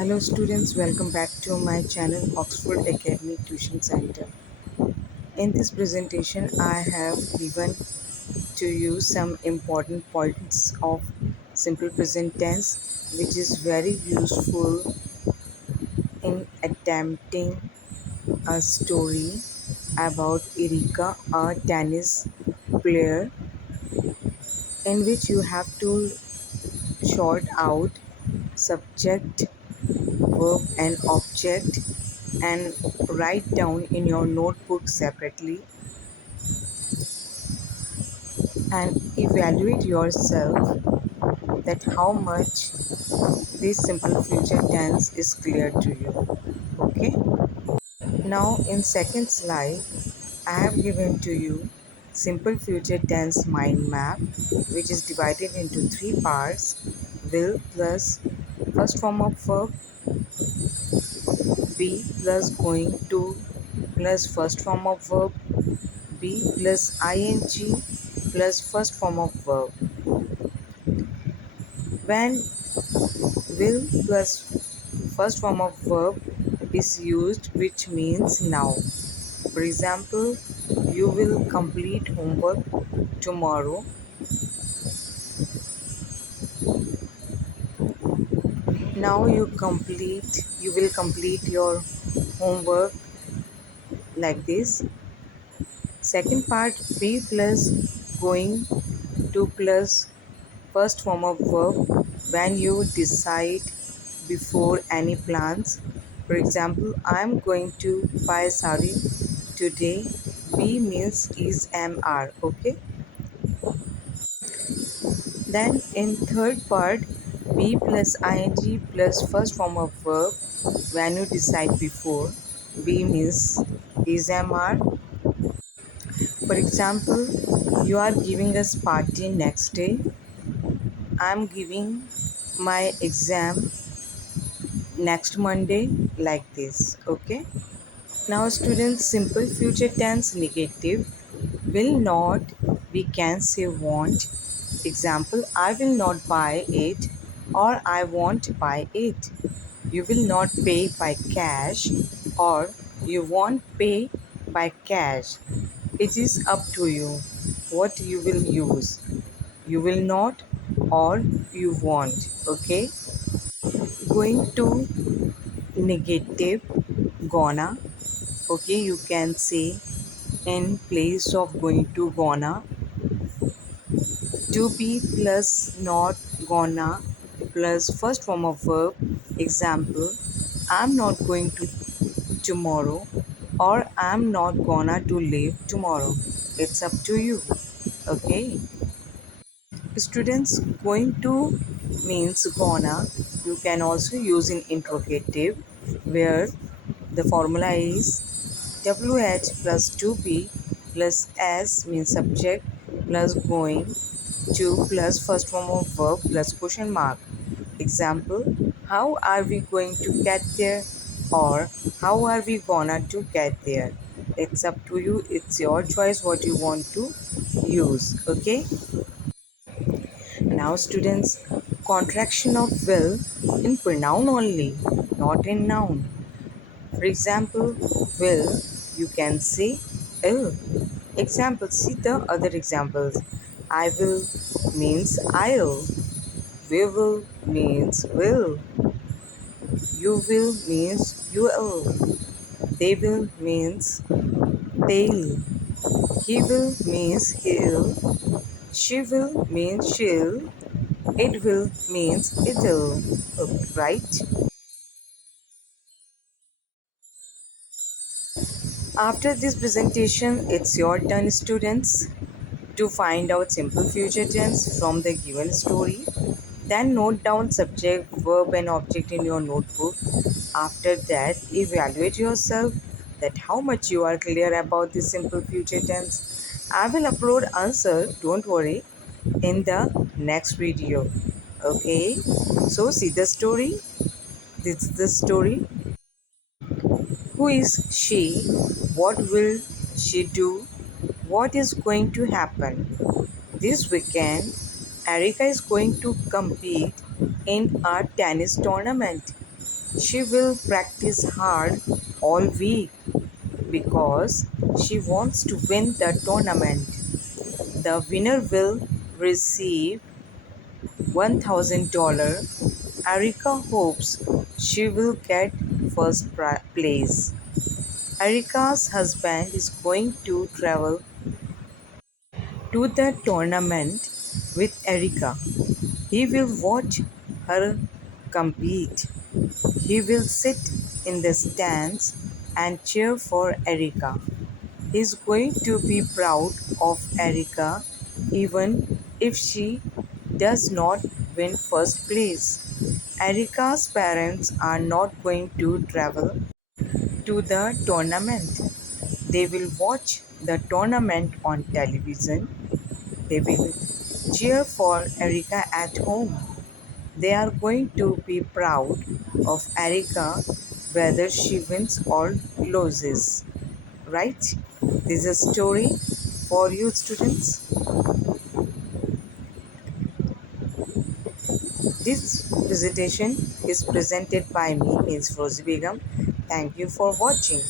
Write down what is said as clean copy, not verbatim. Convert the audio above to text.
Hello students, welcome back to my channel Oxford Academy Tuition Center. In this presentation, I have given to you some important points of simple present tense which is very useful in attempting a story about Erika, a tennis player, in which you have to sort out subject, verb and object and write down in your notebook separately and evaluate yourself that how much this simple future tense is clear to you. Okay, now in second slide I have given to you simple future tense mind map, which is divided into three parts: will plus first form of verb, be plus going to plus first form of verb, be plus ing plus first form of verb. When will plus first form of verb is used, which means now. For example, you will complete homework tomorrow. Now you will complete your homework like this. Second part, be plus going to plus first form of verb when you decide before any plans. For example, I'm going to buy sari today. Be means is mr. Okay. Then in third part, be plus ing plus first form of verb when you decide before. Be means is mr. For example, you are giving us party next day. I'm giving my exam next Monday, like this. Okay. Now students, simple future tense negative: will not, we can say won't. Example, I will not buy it or I won't buy it. You will not pay by cash or you won't pay by cash. It is up to you what you will use. You will not or you won't. Okay. Going to negative, gonna. Okay, you can say in place of going to gonna, to be plus not gonna plus first form of verb. Example, I'm not going to tomorrow or I'm not gonna to leave tomorrow. It's up to you. Okay. Students, going to means gonna. You can also use in interrogative where the formula is WH plus 2P plus S means subject plus going to plus first form of verb plus question mark. Example, how are we going to get there or how are we gonna to get there? It's up to you. It's your choice what you want to use. Okay. Now students, contraction of will in pronoun only, not in noun. For example, will, you can say ill. Example, see the other examples. I will means I'll. We will means will. You will means you will. They will means they'll. He will means he'll. She will means she'll. It will means it'll. Right? After this presentation, it's your turn, students, to find out simple future tense from the given story. Then note down subject, verb and object in your notebook. After that, evaluate yourself that how much you are clear about the simple future tense. I will upload answer, don't worry, in the next video. Okay, so see the story. This is the story. Who is she? What will she do? What is going to happen? This weekend, Erika is going to compete in a tennis tournament. She will practice hard all week because she wants to win the tournament. The winner will receive $1,000. Erica hopes she will get first place. Erica's husband is going to travel to the tournament with Erica. He will watch her compete. He will sit in the stands and cheer for Erica. He's going to be proud of Erica even if she does not win first place. Erica's parents are not going to travel to the tournament. They will watch the tournament on television. They will cheer for Erica at home. They are going to be proud of Erica whether she wins or loses. Right? This is a story for you students. This presentation is presented by me, means Rosie Begum. Thank you for watching.